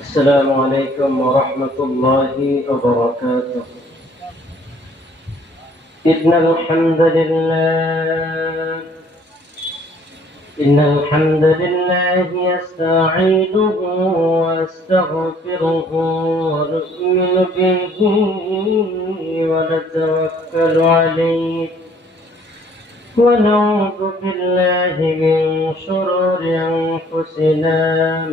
السلام عليكم ورحمة الله وبركاته. إن الحمد لله يستعينه وأستغفره ونؤمن به ونتوكل عليه ونعوذ بالله من شرور أنفسنا.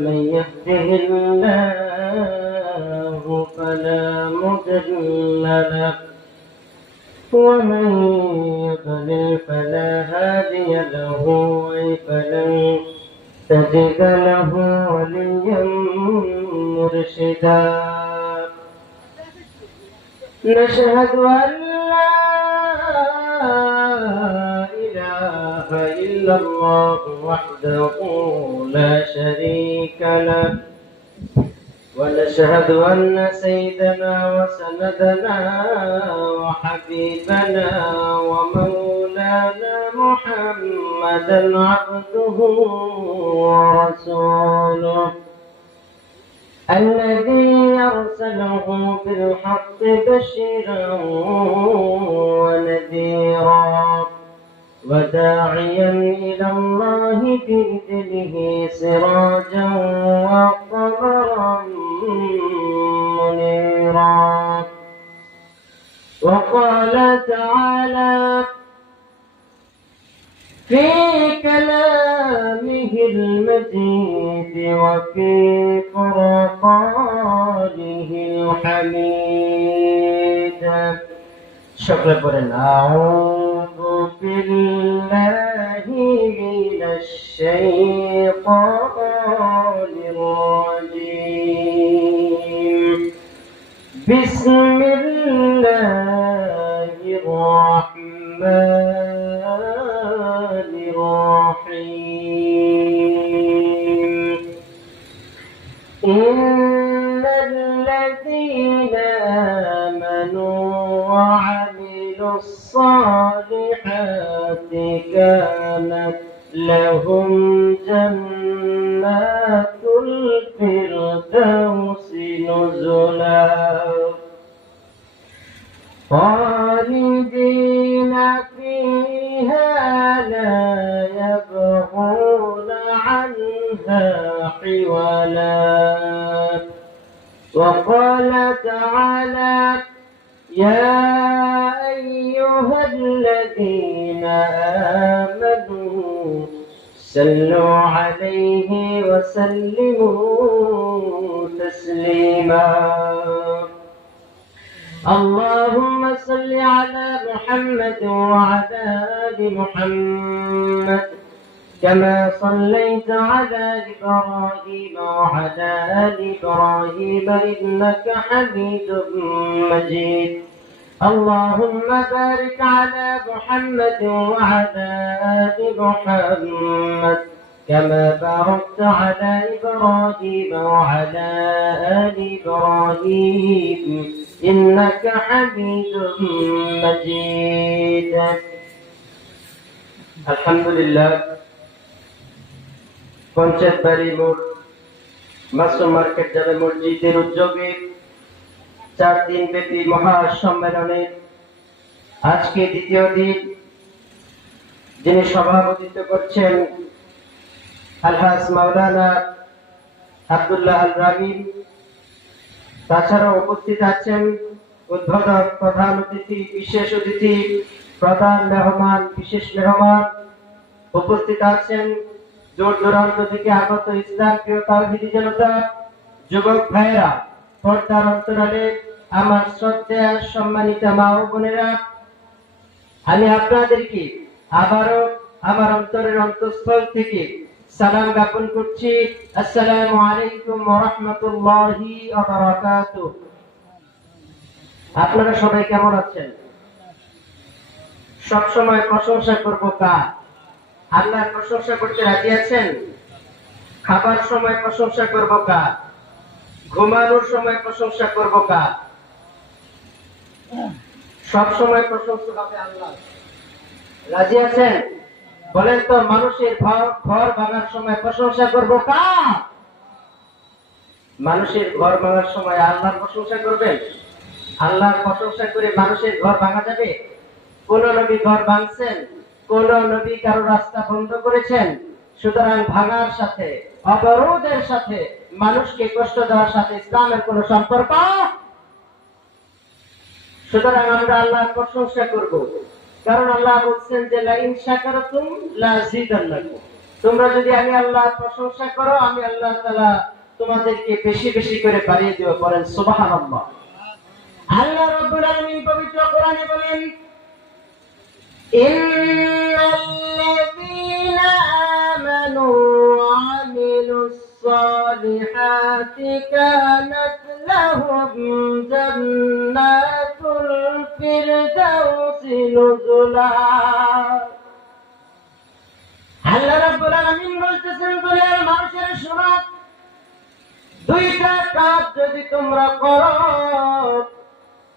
من يهده الله فلا مضل له ومن يضلل فلا هادي له فلن تجد له وليا مرشدا. نشهد أن لا إله إلا الله وحده لا شريك له ونشهد أن سيدنا وسندنا وحبيبنا ومولانا محمدا عبده ورسوله الذي أرسله بالحق بشيرا ونذيرا وداعيا إلى الله بإذنه سراجا وقمرا منيرا. وقال تعالى في كلامه المجيد وفي فرقانه الحميد. شكرا لله. أعوذ بالله من الشيطان الرجيم. بسم الله الرحمن الرحيم. إن الذين آمنوا وعملوا الصالحات كانت لهم جنات الفردوس نزلا خالدين فيها لا يبغون عنها حولا. وقال تعالى يا أيها الذين آمنوا صلوا عليه وسلموا تسليما. اللهم صل على محمد وعلى آل محمد كما صليت على إبراهيم وعلى آل إبراهيم إنك حميد مجيد. اللهم بارك على محمد وعلى آل محمد كما باركت على إبراهيم وعلى آل إبراهيم إنك حميد مجيد. الحمد لله. পঞ্চায়েত বাড়ি মোড় মাসুম মার্কেট জামে মসজিদের উদ্যোগে 4 দিন ব্যাপী মহাসম্মেলনের আজকে দ্বিতীয় দিন যিনি সভাপতিত্ব করছেন আলহাজ মাওলানা আব্দুল্লাহ আল রাগিব। তাছাড়াও উপস্থিত আছেন উদ্বোধক, প্রধান অতিথি, বিশেষ অতিথি, প্রধান মেহমান, বিশেষ মেহমান। উপস্থিত আছেন দূর দূরান্ত থেকে আগত ইসলাম প্রিয় তাওহীদি জনতা, যুবক ভাইয়েরা, পর্দার অন্তরালে আমার শ্রদ্ধেয় সম্মানিত মা ও বোনেরা। আমি আপনাদেরকে আবারও আমার অন্তরের অন্তঃস্থল থেকে সালাম জ্ঞাপন করছি। আসসালামু আলাইকুম ওয়া রাহমাতুল্লাহি ওয়া বারাকাতুহু। আপনারা সবাই কেমন আছেন? সব সময় প্রশংসা করব কার? আল্লাহর প্রশংসা করতে রাজি আছেন? খাবার সময় প্রশংসা করব কার? ঘুমানোর সময় প্রশংসা করব কার? সব সময় প্রশংসা হবে আল্লাহ। রাজি আছেন? বলেন তো, মানুষের ঘর ভাঙার সময় প্রশংসা করব কার? মানুষের ঘর ভাঙার সময় আল্লাহর প্রশংসা করবেন? আল্লাহর প্রশংসা করে মানুষের ঘর ভাঙা যাবে? কোন নবী ঘর ভাঙছেন? কোন নবী কারো রাস্তা বন্ধ করেছেন? সুতরাং ভাঙার সাথে, অবরোধের সাথে, মানুষকে কষ্ট দেওয়ার সাথে ইসলামের কোন সম্পর্ক। সুতরাং আমরা আল্লাহর প্রশংসা করব, কারণ আল্লাহ বলছেন যে লা ইন শাকারতুম লাযিদান্নাকুম, তোমরা যদি আমি আল্লাহর প্রশংসা করো, আমি আল্লাহ তাআলা তোমাদেরকে বেশি বেশি করে বাড়িয়ে দেব। বলেন সুবহানাল্লাহ। আল্লাহ রাব্বুল আলামিন পবিত্র কোরআনে বলেন, ইন্নাল্লাযীনা আমানু ওয়া আমিলুস সালিহাতি কানাত লাহুম জান্নাতুল ফিরদাউসি নুজুলা। আল্লাহ রাব্বুল আলামিন বলতেছেন, দুনিয়ার মানুষের শোনো, দুইটা কাজ যদি তোমরা করো,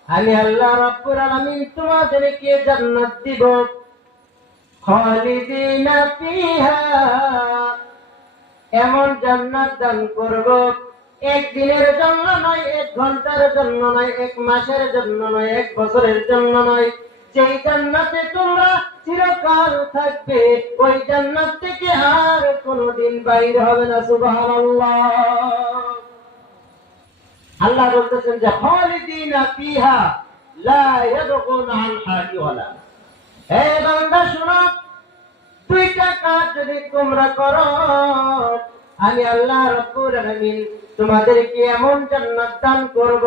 আমি আল্লাহ রাব্বুল আলামিন তোমাদেরকে জান্নাত দিব। খালিদিনা ফিহা, এমন জান্নাত দান করব, একদিনের জন্য নয়, 1 ঘন্টার জন্য নয়, 1 মাসের জন্য নয়, 1 বছরের জন্য নয়, যেই জান্নাতে তোমরা চিরকাল থাকবে, ওই জান্নাত থেকে আর কোনোদিন বাইর হবে না। সুবহানাল্লাহ। আল্লাহ বলতেছেন যে খালিদিনা ফিহা লা ইয়াবগুনা আনহা হিওয়ালা। হে বান্দা শোনো, দুইটা কাজ যদি তোমরা করো, আমি আল্লাহ রাব্বুল আলামিন তোমাদেরকে এমন জান্নাত দান করব,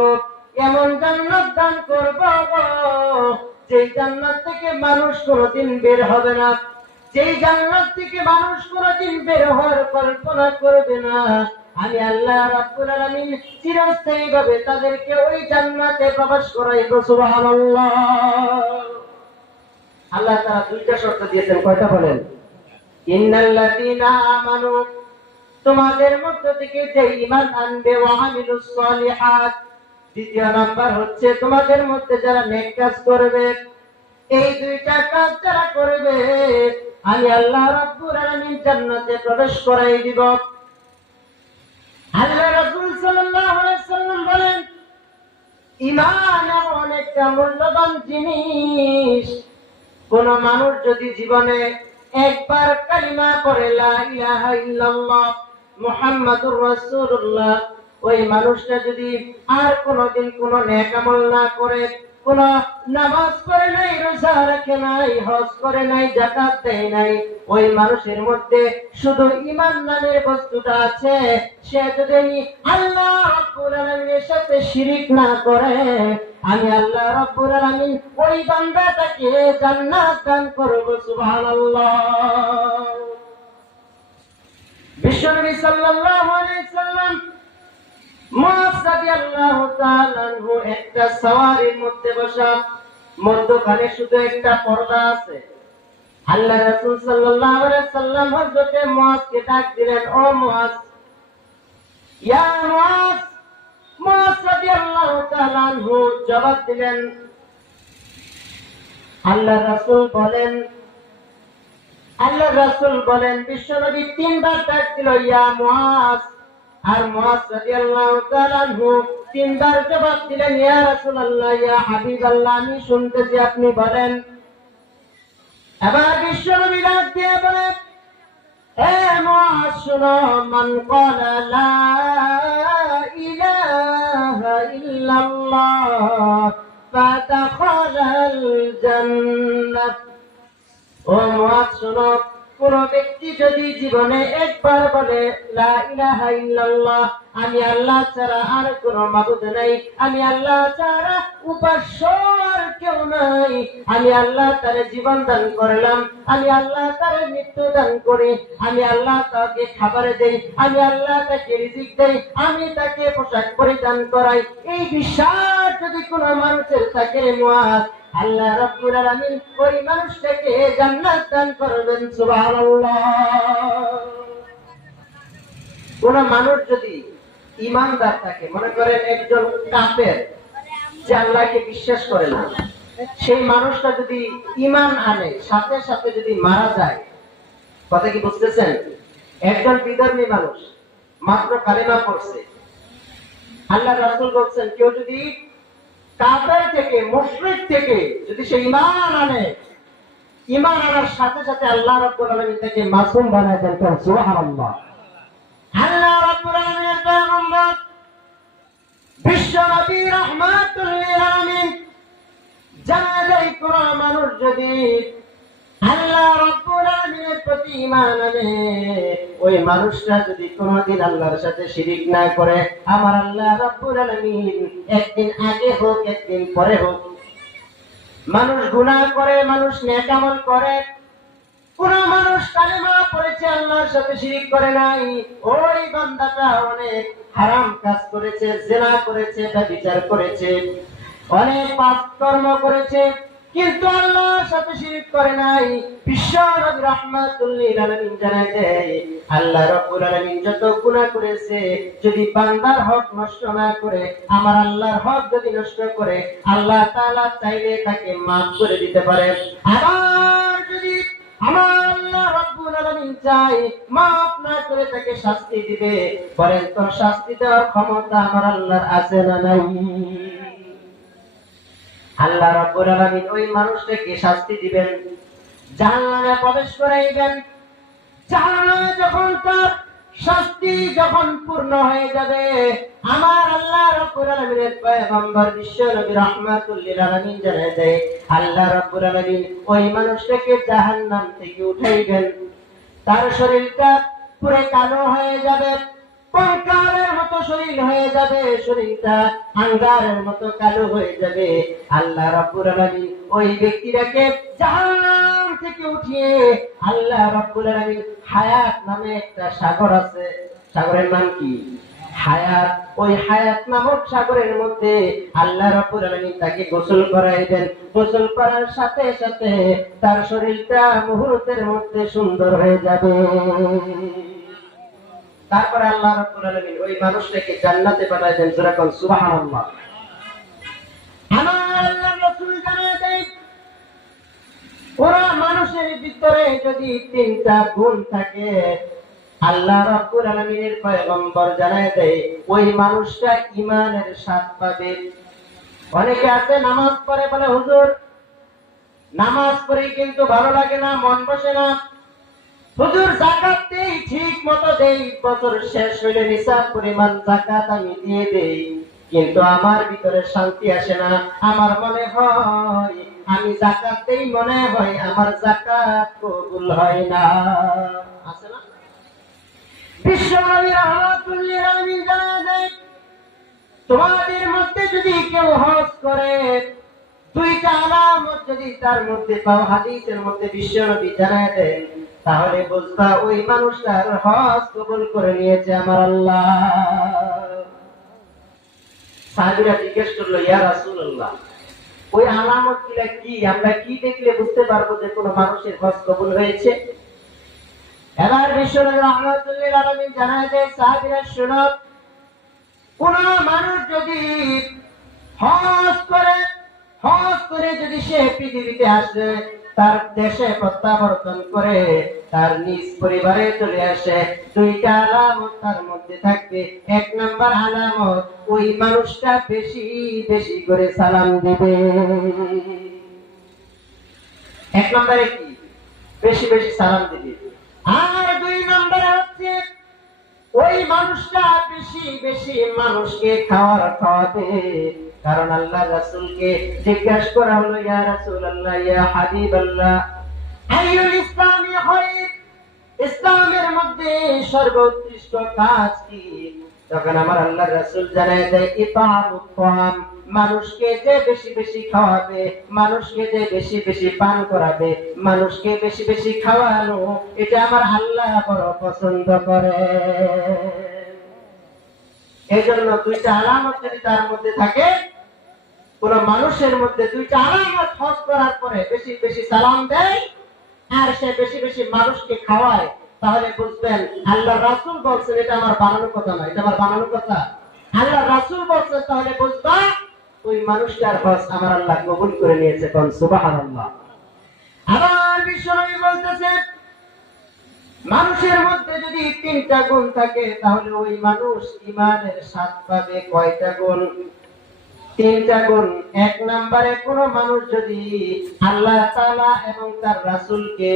এমন জান্নাত দান করব, যেই জান্নাত থেকে মানুষ কোনোদিন বের হবে না, যেই জান্নাত থেকে মানুষ কোনোদিন বের হওয়ার কল্পনা করবে না। আমি আল্লাহ রাব্বুল আলামিন চিরস্থায়ীভাবে তাদেরকে ওই জান্নাতে প্রবেশ করাইব। সুবহানাল্লাহ। আল্লাহ তাআলা দুইটা শর্ত দিয়েছেন, কয়টা বলেন? ইন্নাল্লাযীনা আমানু, তোমাদের মধ্য থেকে যে ঈমান আনবে, ওয়া আমিলুস সালিহাত, দ্বিতীয় নাম্বার হচ্ছে তোমাদের মধ্যে যারা নেক কাজ করবে। এই দুইটা কাজ যারা করবে, আমি আল্লাহ রাব্বুল আলামিন জান্নাতে প্রবেশ করাই দিব। আল্লাহ রাসূল সাল্লাল্লাহু আলাইহি ওয়াসাল্লাম বলেন, ঈমান এমন একটা মূল্যবান জিনিস, কোন মানুষ যদি জীবনে একবার কালিমা পড়ে লা ইলাহা ইল্লাল্লাহ মুহাম্মাদুর রাসূলুল্লাহ, ওই মানুষটা যদি আর কোনদিন কোন নেক আমল না করে, কোন নামাজ পড়ে নাই, রোজা রাখে নাই, হজ করে নাই, যাকাত দেয় নাই, ওই মানুষের মধ্যে শুধু ঈমান নামের বস্তুটা আছে। সে যদি আল্লাহ রাব্বুল আলামিনের সাথে শিরিক না করে, আমি আল্লাহ রাব্বুল আলামিন ওই বান্দাটাকে জান্নাত দান করব। সুবহানাল্লাহ। বিশ্বনবী সাল্লাল্লাহু আলাইহি সাল্লাম মুআয রাদিয়াল্লাহু তাআলা আনহু একটা সওয়ারির মধ্যে বসা, মধ্যখানে শুধু একটা পর্দা আছে। আল্লাহ রাসূল সাল্লাল্লাহু আলাইহি সাল্লাম হযরত মুআযকে ডাক দিলেন, ও মুআয, ইয়া মুআয। মুআয রাদিয়াল্লাহু তাআলা আনহু জবাব দিলেন, আল্লাহ রাসূল বলেন, বিশ্বনবী 3 বার ডাক দিল, ইয়া মুআয। আর মুআয রাদিয়াল্লাহু তাআলা আনহু 3 বার জবাব দিলেন, ইয়া রাসূলুল্লাহ, ইয়া হাবিবাল্লাহ, আমি শুনতেছি, আপনি বলেন। এবার বিশ্বনবী ডাক দিয়ে বলেন, হে মুআয শুনো, মান ক্বালা লা ইলাহা ইল্লাল্লাহ ফাদাখালাল জান্নাহ। ও মুআয শুনো, কোন ব্যক্তি যদি জীবনে একবার বলে লা ইলাহা ইল্লাল্লাহ, আমি আল্লাহ ছাড়া আর কোন মাবুদ নাই, আমি আল্লাহ ছাড়া উপাস্য আর কেউ নাই, আমি আল্লাহ তার জীবন দান করলাম, আমি আল্লাহ তার মৃত্যু দান করি, আমি আল্লাহ তাকে খাবার দেই, আমি আল্লাহ তাকে রিজিক দেই, আমি তাকে পোশাক পরিধান করাই, এই বিশ্বাস যদি কোন মানুষের থাকে, মুআয, আল্লাহ রাব্বুল আলামিন ওই মানুষটাকে জান্নাত দান করবেন। সুবহানাল্লাহ। কোন মানুষ যদি ঈমানদার থাকে, মনে করেন একজন কাফের যে আল্লাহকে বিশ্বাস করে না, সেই মানুষটা যদি ঈমান আনে, সাথে সাথে যদি মারা যায়, কথা কি বুঝতেছেন? একজন বিধর্মী মানুষ মাত্র কালেমা পড়ছে, আল্লাহ রাসূল বলছেন কেউ যদি কাফের থেকে মুশরিক থেকে যদি সে ঈমান আনে, ঈমান আনার সাথে সাথে আল্লাহ রাব্বুল আলামিন তাকে মাসুম বানায় দেন। সুবহানাল্লাহ। আল্লাহ রাব্বুল আলামিনের পয়গম্বর বিশ্ব নবী রাহমাতুল লিল আলামিন জানায় কোন মানুষ যদি আল্লাহ রাব্বুল আলামিনের প্রতি ঈমান আনে, ওই মানুষটা যদি কোনদিন আল্লাহর সাথে শিরিক না করে, আমার আল্লাহ রাব্বুল আলামিন একদিন আগে হোক একদিন পরে হোক, মানুষ গুনাহ করে, মানুষ নেক আমল করে, কোন মানুষ কালেমা পড়েছে আল্লাহর সাথে শিরিক করে নাই, ওই বান্দাটা অনেক হারাম কাজ করেছে, জিনা করেছে, ব্যভিচার করেছে, অনেক পাপ কর্ম করেছে, কিন্তু আল্লাহর সাথে শিরিক করে নাই। বিশ্ব নবী রাহমাতুল লিল আলামিন জানায় দেয় আল্লাহ রাব্বুল আলামিন যত গুনাহ করেছে, যদি বান্দার হক নষ্ট না করে, আমার আল্লাহর হক যদি নষ্ট করে, আল্লাহ তাআলা চাইলে তাকে maaf করে দিতে পারে। আবার যদি আমার আল্লাহ রাব্বুল আলামিন চাই maaf না করে তাকে শাস্তি দিবে, বলেন তো শাস্তি দেওয়ার ক্ষমতা আমার আল্লাহর আছে না নাই? আল্লাহ রাব্বুল আলামিন ওই মানুষটাকে শাস্তি দিবেন, জাহান্নামে প্রবেশ করাইবেন। জাহান্নামে যখন তার শাস্তি যখন পূর্ণ হয়ে যাবে, আমার আল্লাহ রাব্বুল আলামিনের পয়গম্বর বিশ্ব নবী রাহমাতুল লিল আলামিন জানায় দেয় আল্লাহ রাব্বুল আলামিন ওই মানুষটাকে জাহান্নাম থেকে উঠাইবেন। তার শরীরটা পুরো কালো হয়ে যাবে, পঙ্কালের মতো শরীর হয়ে যাবে, শরীরটা আঙ্গারের মতো কালো হয়ে যাবে। আল্লাহ রাব্বুল আলামিন ওই ব্যক্তিটাকে জাহান্নাম থেকে উঠিয়ে আল্লাহ রাব্বুল আলামিন হায়াত নামে একটা সাগর আছে, সাগরের নাম কি? হায়াত। ওই হায়াত নামক সাগরের মধ্যে আল্লাহ রাব্বুল আলামিন তাকে গোসল করাইবেন। গোসল করার সাথে সাথে তার শরীরটা মুহূর্তের মধ্যে সুন্দর হয়ে যাবে। তারপরে আল্লাহ রাব্বুল আলামিন ওই মানুষটাকে জান্নাতে পাঠায় দেন। সূরা কোন সুবহানাল্লাহ। আমার আল্লাহর রাসূল জানায় দেন ওরা মানুষের ভিতরে যদি তিনটা গুণ থাকে, আল্লাহ রাব্বুল আলামিনের পয়গম্বর জানায় দেয় ওই মানুষটা ঈমানের স্বাদ পাবে। অনেকে আছে নামাজ পড়ে বলে হুজুর নামাজ পড়ি কিন্তু ভালো লাগে না, মন বসে না। হুজুর যাকাত দেই ঠিক মতো দেই, বছর শেষ হইলে নিসাব পরিমাণ যাকাত আমি দিয়ে দেই, কিন্তু আমার ভিতরে শান্তি আসে না। আমার মনে হয় আমি যাকাত দেই, মনে হয় আমার যাকাত কবুল হয় না। আছে না? বিশ্ব নবী রাহমাতুল লিল আলামিন জানায় দেন তোমাদের মধ্যে যদি কেউ হজ করে, দুইটা আলামত যদি তার মধ্যে পাও, হাদিসের মধ্যে বিশ্ব নবী জানায় দেন, তাহলে বুঝবা ওই মানুষটার হজ কবুল করে নিয়েছে আমার আল্লাহ। সাহাবীরা জিজ্ঞেস করলো ইয়া রাসূলুল্লাহ ওই আলামত গুলা কি, আমরা কি দেখলে বুঝতে পারবো যে কোন মানুষের হজ কবুল হয়েছে? এবার বিশ্ব নবী রাহমাতুল লিল আলামিন জানায় দেন সাহাবীরা শুনো, কোন মানুষ যদি হজ করে যদি সে পৃথিবীতে আসে, তার দেশে প্রত্যাবর্তন করে, তার নিজ পরিবারে চলে আসে, দুইটা আলামত তার মধ্যে থাকবে। এক নাম্বার আলামত ওই মানুষটা বেশি বেশি করে সালাম দিবে। এক নম্বরে কি? বেশি বেশি সালাম দিবে। আর দুই নম্বরে হচ্ছে ওই মানুষটা বেশি বেশি মানুষকে খাওয়াবে। কারণ আল্লাহ রাসূলকে জিজ্ঞাসা করা হলো ইয়া রাসূলুল্লাহ ইয়া হাবিবাল্লাহ আইয়ুল ইসলামি খায়র, ইসলামের মধ্যে সর্বোৎকৃষ্ট কাজ কি? তখন আমার আল্লাহ রাসূল জানায় দেয় ইতামুত তাআম, মানুষকে যে বেশি বেশি খাওয়াবে, মানুষকে যে বেশি বেশি পান করাবে, মানুষকে বেশি বেশি খাওয়ানো, এটা আমার আল্লাহ বড় পছন্দ করে। এজন্য দুইটা আলামত যদি তার মধ্যে থাকে, কোন মানুষের মধ্যে দুইটা আলামত হজ করার পরে বেশি বেশি সালাম দেয় আর সে বেশি বেশি মানুষকে খাওয়ায়, তাহলে বুঝবেন আল্লাহ রাসূল বলছেন, এটা আমার বানানো কথা না, এটা আমার বানানো কথা। আল্লাহ রাসূল বলছেন, তাহলে বুঝবা ওই মানুষটার হজ আমার আল্লাহ কবুল করে নিয়েছে। কোন সুবহানাল্লাহ। আবার বিশ্বনবী বলতেছেন মানুষের মধ্যে যদি 3টা গুণ থাকে তাহলে ওই মানুষ ঈমানের স্বাদ পাবে কয়টা গুণ? 3টা গুণ। 1 নম্বরে কোন মানুষ যদি আল্লাহ তাআলা এবং তার রাসূলকে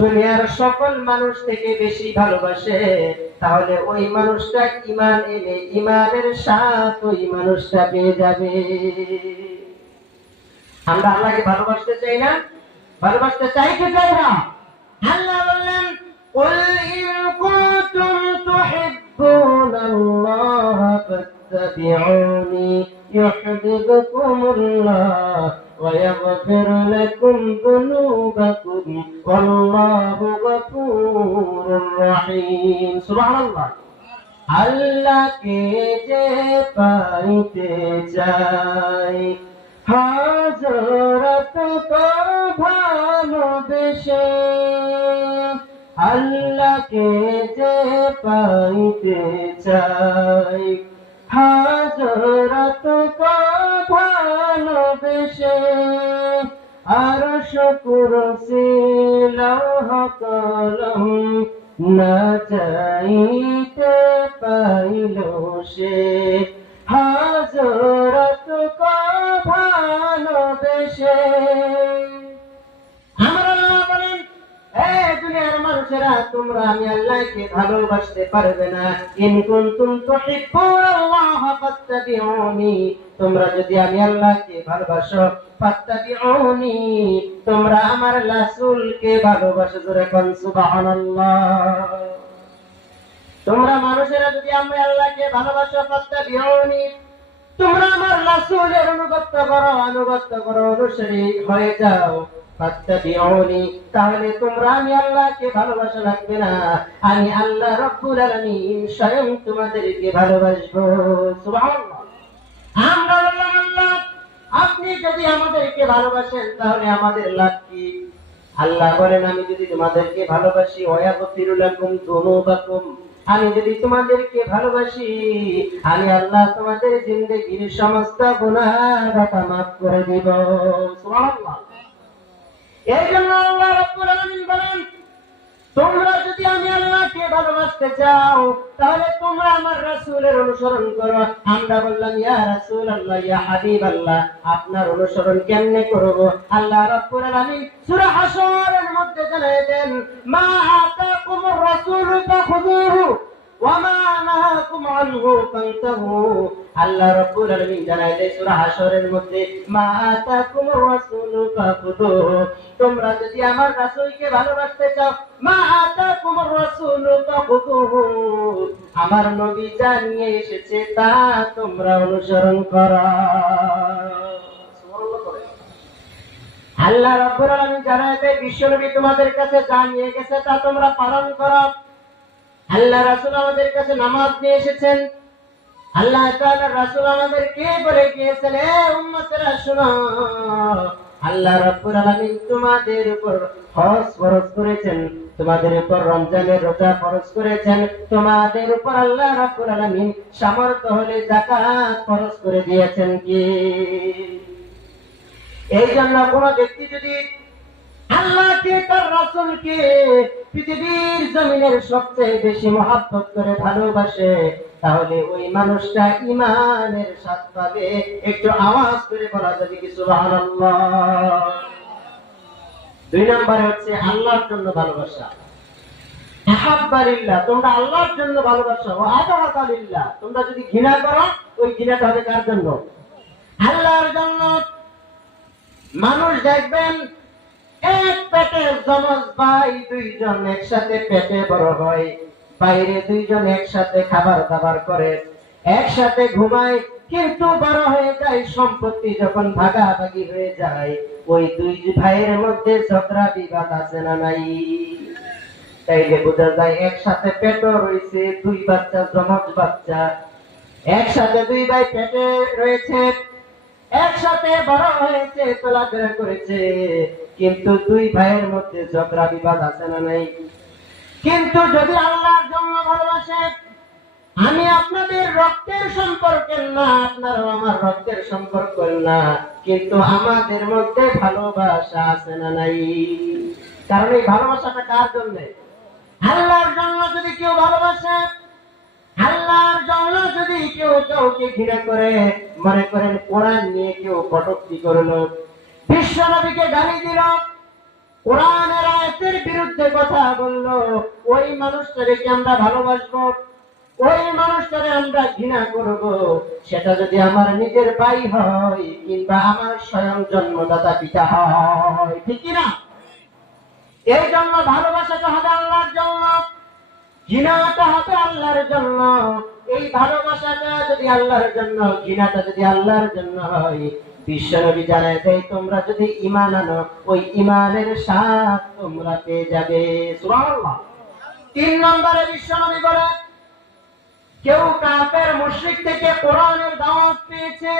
দুনিয়ার সকল মানুষ থেকে বেশি ভালোবাসে, তাহলে ওই মানুষটা ঈমান এনে ঈমানের স্বাদ ওই মানুষটা পেয়ে যাবে। আমরা আল্লাহকে ভালোবাসতে চাই না? ভালোবাসতে চাই কি চাই না? আল্লাহ বললেন, قل إن كنتم تحبون الله فاتبعوني يحببكم الله ويغفر لكم ذنوبكم والله غفور رحيم. سبحان الله. আল্লাহকে যে পাইতে চাই হাজরত তো ভালোবেসে, আল্লাহকে যে পাইতে চাই হাজরত তো ভালোবেসে, আরশ কুরসি লৌহ কলম না চাইতে পাইল সে, হাজরত কো ভালোবেসে। আমার আল্লাহ বলেন, এ দুনিয়ার মানুষেরা, তোমরা আমি আল্লাহকে ভালোবাসতে পারবে না। ইন কুনতুম তুহিব্বুনাল্লাহ ফাত্তাবিউনি, তোমরা যদি আমি আল্লাহকে ভালোবাসো, ফাত্তাবিউনি, তোমরা আমার রাসূলকে ভালোবাসো। জোরে কোন সুবহানাল্লাহ। তোমরা মানুষেরা যদি আমি আল্লাহকে ভালোবাসো, ফাত্তাবিউনি, তোমরা আমার রাসূলের অনুগত করো, অনুসারী হয়ে যাও। ফাত্তাবিউনি, তাহলে তোমরা আমি আল্লাহকে ভালোবাসা লাগবে না, আমি আল্লাহ রাব্বুল আলামিন স্বয়ং তোমাদেরকে ভালোবাসবো। সুবহানাল্লাহ। আমরা বললাম, আল্লাহ আপনি যদি আমাদেরকে ভালোবাসেন তাহলে আমাদের লাভ কি? আল্লাহ বলেন, আমি যদি তোমাদেরকে ভালোবাসি, ওয়ায়াগফিরু লাকুম যুনুবাকুম, আমি যদি তোমাদেরকে ভালোবাসি, আমি আল্লাহ তোমাদের জিন্দেগির সমস্ত গুনাহ মাফ করে দিব। সুবহানাল্লাহ। এই জন্য আল্লাহ রাব্বুল আলামিন বলেন, তোমরা যদি আমি আল্লাহকে ভালোবাসতে চাও তাহলে তোমরা আমার রাসূলের অনুসরণ করো। আমরা বললাম, ইয়া রাসূলুল্লাহ, ইয়া হাবিবাল্লাহ, আপনার অনুসরণ কেমনে করব? আল্লাহ রাব্বুল আলামিন সূরা হাশরের মধ্যে জানায় দেন, মা আতাকুমুর রাসূলু ফাখুযুহু ওয়া মা নাহাকুম আনহু ফান্তাহু। আল্লাহ রাব্বুল আলামিন জানায় দেন সূরা হাশরের মধ্যে, মা আতাকুমুর রাসূলু ফাখুযুহু, তোমরা যদি আমার রাসূলকে ভালোবাসতে চাও, মা আতাকুমুর রাসূলু ফাখুযুহু, আমার নবী যা নিয়ে এসেছে তা তোমরা অনুসরণ করো। সুবহানাল্লাহ করে। আল্লাহ রাব্বুল আলামিন জানায় দেয়, বিশ্বনবী তোমাদের কাছে যা নিয়ে গেছে তা তোমরা পালন করো। আল্লাহ রাসূল আমাদের কাছে নামাজ নিয়ে এসেছেন। আল্লাহ তাআলা রাসূল আমাদেরকে বলে গিয়েছেন, হে উম্মতেরা শুনো, আল্লাহ রাব্বুল আলামিন তোমাদের উপর হজ ফরজ করেছেন, তোমাদের উপর রমজানের রোজা ফরজ করেছেন, তোমাদের উপর আল্লাহ রাব্বুল আলামিন সামর্থ্য হলে যাকাত ফরজ করে দিয়েছেন। কি এই জন্য কোন ব্যক্তি যদি আল্লাহকে, তার রাসূলকে পৃথিবীর জমিনের সবচেয়ে বেশি মহব্বত করে ভালোবাসে, তাহলে ওই মানুষটা ঈমানের স্বাদ পাবে। একটু আওয়াজ করে বলা যাবে কি সুবহানাল্লাহ। 2 নম্বরে হচ্ছে আল্লাহর জন্য ভালোবাসা। আহাব্বা লিল্লাহ, তোমরা আল্লাহর জন্য ভালোবাসো। ওয়া আবগাদা লিল্লাহ, তোমরা যদি ঘৃণা করো, ওই ঘৃণাটা হবে কার জন্য? আল্লাহর জন্য। মানুষ দেখবেন, এক পেটের যমজ ভাই দুইজন একসাথে পেটে বড় হয়, বাইরে দুইজন একসাথে খাবার দাবার করে, একসাথে ঘুমায়, কিন্তু বড় হয়ে যায়, সম্পত্তি যখন ভাগাভাগি হয়ে যায়, ওই দুই ভাইয়ের মধ্যে ঝগড়া বিবাদ আছে না নাই? তাইলে বোঝা যায় একসাথে পেটও রয়েছে, 2 বাচ্চা, যমজ বাচ্চা, একসাথে 2 ভাই পেটে রয়েছে, একসাথে বড় হয়েছে, চলাফেরা করেছে, কিন্তু 2 ভাইয়ের মধ্যে ঝগড়া বিবাদ আছে না নাই? কিন্তু যদি আল্লাহর জন্য ভালোবাসে, আমি আপনাদের রক্তের সম্পর্কের না, আপনারাও আমার রক্তের সম্পর্কের না, কিন্তু আমাদের মধ্যে ভালোবাসা আছে না নাই? কারণ এই ভালোবাসাটা কার জন্য? আল্লাহর জন্য যদি কেউ ভালোবাসে, আল্লাহর জন্য যদি কেউ কাউকে ঘৃণা করে, মনে করেন কোরআন নিয়ে কেউ কটূক্তি করলো, বিশ্ব নবীকে গালি দিল, কোরআনের আয়াতের বিরুদ্ধে কথা বললো, ওই মানুষটাকে আমরা ভালোবাসবো, ওই মানুষটাকে আমরা ঘৃণা করব, সেটা যদি আমার নিজের ভাই হয় কিংবা আমার স্বয়ং জন্মদাতা পিতা হয়, ঠিক কিনা? এই জন্য ভালোবাসাটা হবে আল্লাহর জন্য, ঘৃণাটা হবে আল্লাহর জন্য। এই ভালোবাসাটা যদি আল্লাহর জন্য, ঘৃণাটা যদি আল্লাহর জন্য হয়, বিশ্বনবী জানায় দেয় তোমরা যদি ঈমান আনো, ওই ঈমানের স্বাদ তোমরা পেয়ে যাবে। সুবহানাল্লাহ। 3 নম্বরে বিশ্বনবী বলেন, কেউ কাফের মুশরিক থেকে কোরআনের দাওয়াত পেয়েছে,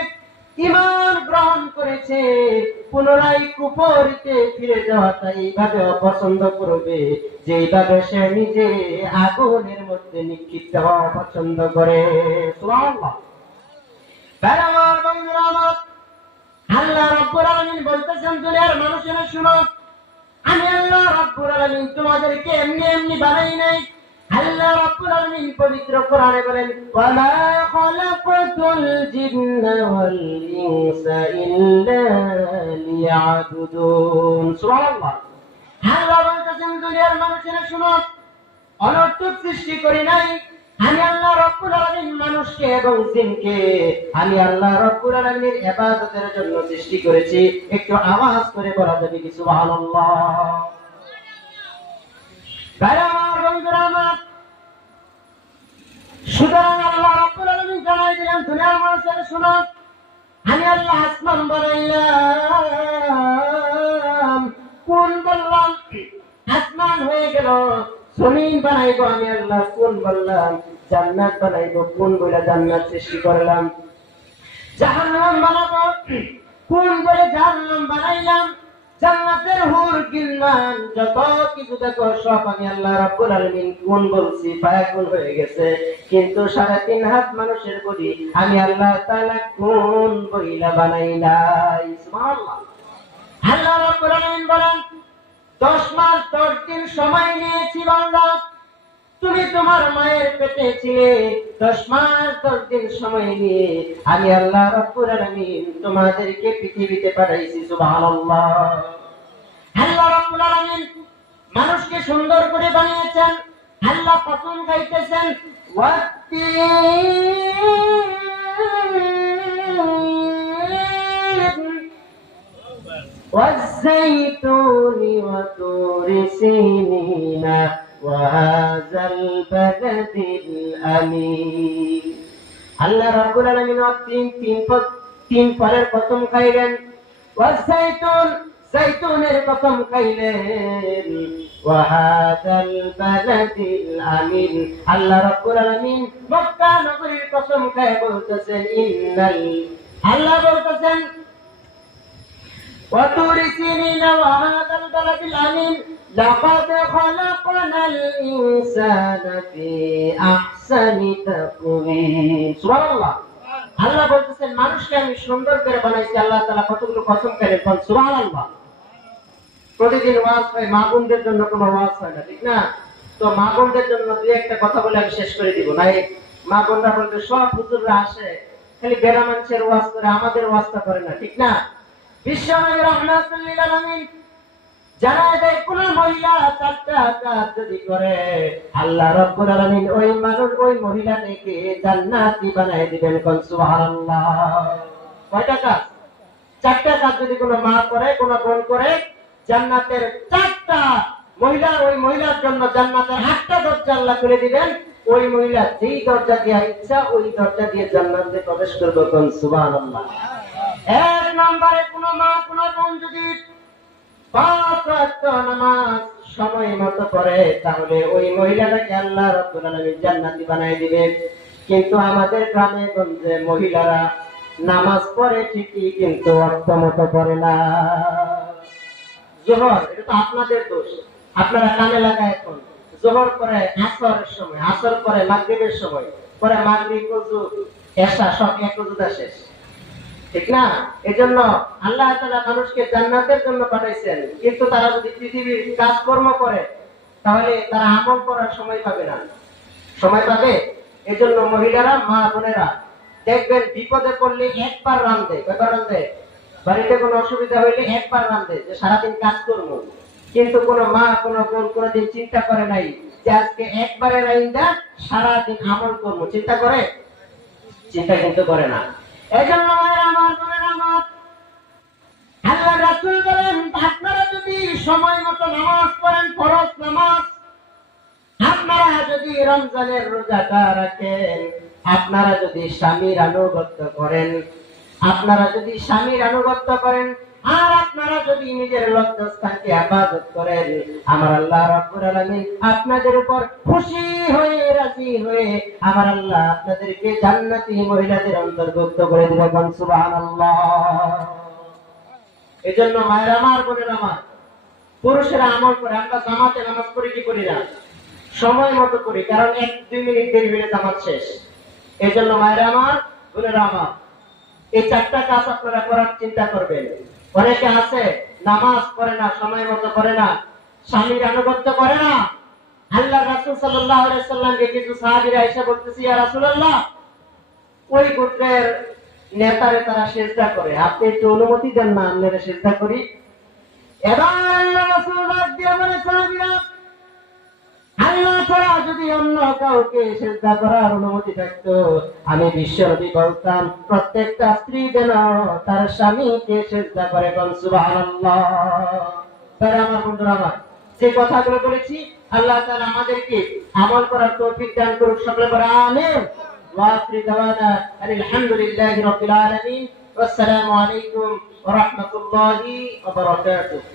ঈমান গ্রহণ করেছে, পুনরায় কুফরিতে ফিরে যাওয়াটা এইভাবে অপছন্দ করবে যেইভাবে সে নিজে আগুনের মধ্যে নিক্ষিপ্ত হওয়া পছন্দ করে। সুবহানাল্লাহ। আমার বন্ধুরা আমার, আল্লাহ রাব্বুল আলামিন বলতেছেন দুনিয়ার মানুষেরা শুনো, আমি আল্লাহ রাব্বুল আলামিন তোমাদেরকে এমনি এমনি বানাই নাই। আল্লাহ রাব্বুল আলামিন পবিত্র কোরআনে বলেন, ওয়ামা খালাকাতুল জিন্না ওয়াল ইনসা ইল্লা লিয়াবুদুন। সুবহানাল্লাহ। আল্লাহ বলতেছেন দুনিয়ার মানুষেরা শুনো, অনর্থক সৃষ্টি করি নাই। আমি আল্লাহ রাব্বুল আলামিন মানুষকে এবং জিনকে আমি আল্লাহ রাব্বুল আলামিনের ইবাদতের জন্য সৃষ্টি করেছি। একটু আওয়াজ করে বলা যাবে কি সুবহানাল্লাহ? আমার বন্ধুরা আমার, সুতরাং আল্লাহ রাব্বুল আলামিন জানাই দিলেন দুনিয়ার মানুষেরা শুনো, আমি আল্লাহ আসমান বানাইলাম, কোন বললাম আসমান হয়ে গেল, জমিন বানাইবো আমি আল্লাহ কোন বললাম, জান্নাত বানাইবো কোন বলে জান্নাত সৃষ্টি করলাম, জাহান্নাম বানাবো কোন বলে জাহান্নাম বানাইলাম, জান্নাতের হুর গিলমান যত কিছু দেখো সব আমি আল্লাহ রাব্বুল আলামিন কোন বলছি ফায়াকুন হয়ে গেছে। কিন্তু 3.5 হাত মানুষের বডি আমি আল্লাহ তাআলা কোন বইলা বানাই নাই। সুবহানাল্লাহ। আল্লাহ রাব্বুল আলামিন বলেন, 10 মাস 10 দিন সময় নিয়েছি বান্দা, তুমি তোমার মায়ের পেটে ছিলে, 10 মাস 10 দিন সময় নিয়ে আমি আল্লাহ রাব্বুল আলামিন তোমাদেরকে পৃথিবীতে পাঠাইছি। সুবহানাল্লাহ। আল্লাহ রাব্বুল আলামিন মানুষকে সুন্দর করে বানিয়েছেন। আল্লাহ কসম খাইতেছেন, والزيتون وطور سينين وهذا البلد الأمين। আল্লাহ রাব্বুল আলামিন তিন ফলের কসম খাইলেন, ওয়াজাইতুন জাইতুনের কসম খাইলেন, ওয়াহাদাল বালাদিল আমিন। আল্লাহ রাব্বুল আলামিন মক্কা নগরীর কসম খায় বলতেছেন, আল্লাহ বলতেছেন وطور سينين وهذا البلد الأمين لقد خلقنا الإنسان في أحسن تقويم। سبحان الله। আল্লাহ বলতেছেন মানুষকে আমি সুন্দর করে বানাইছি। আল্লাহ তাআলা কতগুলো কসম করে বলেন সুবহানাল্লাহ। প্রতিদিন ওয়াজ হয়, মা বোনদের জন্য কোনো ওয়াজ হয় না, ঠিক না? তো মা বোনদের জন্য দুই একটা কথা বলে আমি শেষ করে দিব। নাই মা বোনরা বলতে সব হুজুররা আসে খালি বেড়া মানুষের ওয়াজ করে, আমাদের ওয়াজটা করে না, ঠিক না? বিশ্বনবী রাহমাতুল লিল আলামিন জানায় দেয়, কোন মহিলা 4টা কাজ যদি করে আল্লাহ রাব্বুল আলামিন ওই মানুষ ওই মহিলাকে জান্নাতি বানায় দিবেন। কোন সুবহানাল্লাহ। কয়টা কাজ? 4টা কাজ যদি কোন মা করে, কোন বোন করে, জান্নাতের 4টা মহিলা, ওই মহিলার জন্য জান্নাতের 8টা দরজা আল্লাহ করে দিবেন। ওই মহিলা যেই দরজা দিয়ে ইচ্ছা ওই দরজা দিয়ে জান্নাতে প্রবেশ করবে। কোন সুবহানাল্লাহ। 1 নম্বরে কোন মা কোন বোন যদি 5 ওয়াক্ত নামাজ সময় মতো পড়ে তাহলে ওই মহিলাটাকে আল্লাহ রাব্বুল আলামিন জান্নাতি বানায় দিবেন। কিন্তু আমাদের গ্রামে গঞ্জে মহিলারা নামাজ পড়ে ঠিকই কিন্তু ওয়াক্ত মতো পড়ে না। যোহর, এটা তো আপনাদের দোষ, আপনারা কানে লাগায়। এখন যোহর করে আসরের সময়, আসর করে মাগরিবের সময়, পরে মাগরিব ওযু এশা সব এক ওযুদা শেষ, ঠিক না? এজন্য আল্লাহ তাআলা মানুষকে জান্নাতের জন্য পাঠাইছেন। কিন্তু তারা যদি পৃথিবীর কাজকর্ম করে তাহলে তারা আমল করার সময় পাবে না। সময় পাবে? এজন্য মহিলারা, মা বোনেরা দেখবেন বিপদে পড়লে একবার রাঁধে। কয়বার রাঁধে? বাড়িতে কোনো অসুবিধা হইলে একবার রাঁধে যে সারাদিন কাজ করবো। কিন্তু কোনো মা, কোনো বোন কোনোদিন চিন্তা করে নাই যে আজকে একবারে রাইন্দা সারাদিন আমল করবো। চিন্তা করে? চিন্তা কিন্তু করে না। এজন্য আমার বোনের আমার আল্লাহ রাসূল বলেন, আপনারা যদি সময় মতো নামাজ পড়েন, ফরজ নামাজ, আপনারা যদি রমজানের রোজাটা রাখেন, আপনারা যদি স্বামীর আনুগত্য করেন, আপনারা যদি স্বামীর আনুগত্য করেন, আর আপনারা যদি নিজের লজ্জাস্থানকে হেফাজত করেন, আমার আল্লাহ রাব্বুল আলামিন আপনাদের উপর খুশি হয়ে, রাজি হয়ে আমার আল্লাহ আপনাদেরকে জান্নাতি মহিলাদের অন্তর্ভুক্ত করে দিবেন। সুবহানাল্লাহ। এজন্য মায়ের আমার, বোনের আমার, পুরুষেরা আমল করে। আমরা জামাতে নামাজ পড়ি কি করি না? সময় মতো করি, কারণ 1-2 মিনিট দেরি হলে জামাত শেষ। এজন্য মায়ের আমার, বোনের আমার, এই 4টা কাজ আপনারা করার চিন্তা করবেন। অনেকে আছে নামাজ পড়ে না, সময় মতো করে না, স্বামীর আনুগত্য করে না। আল্লাহ রাসূল সাল্লাল্লাহু আলাইহি ওয়াসাল্লামকে কিছু সাহাবীরা এসে বলতেছে, ইয়া রাসূলুল্লাহ, ওই গোত্রের নেতারে তারা সিজদা করে, আপনি একটু অনুমতি দেন না আমরা সিজদা করি। এবার আল্লাহ রাসূল ডাক দিয়ে বলে, সাহাবীরা, আল্লাহ ছাড়া যদি অন্য কাউকে সিজদা করার অনুমতি থাকতো, আমি বিশ্বনবী বলতাম প্রত্যেকটা স্ত্রী যেন তার স্বামীকে সিজদা করে। সুবহানাল্লাহ। তারা আমার বন্ধুরা আমার, যে কথাগুলো বলেছি আল্লাহ তাআলা আমাদেরকে আমল করার তৌফিক দান করুক। সকলে বলে আমিন। ওয়া আখিরু দাওয়ানা আলহামদুলিল্লাহি রাব্বিল আলামিন। ওয়াসসালামু আলাইকুম ওয়া রাহমাতুল্লাহি ওয়া বারাকাতুহু।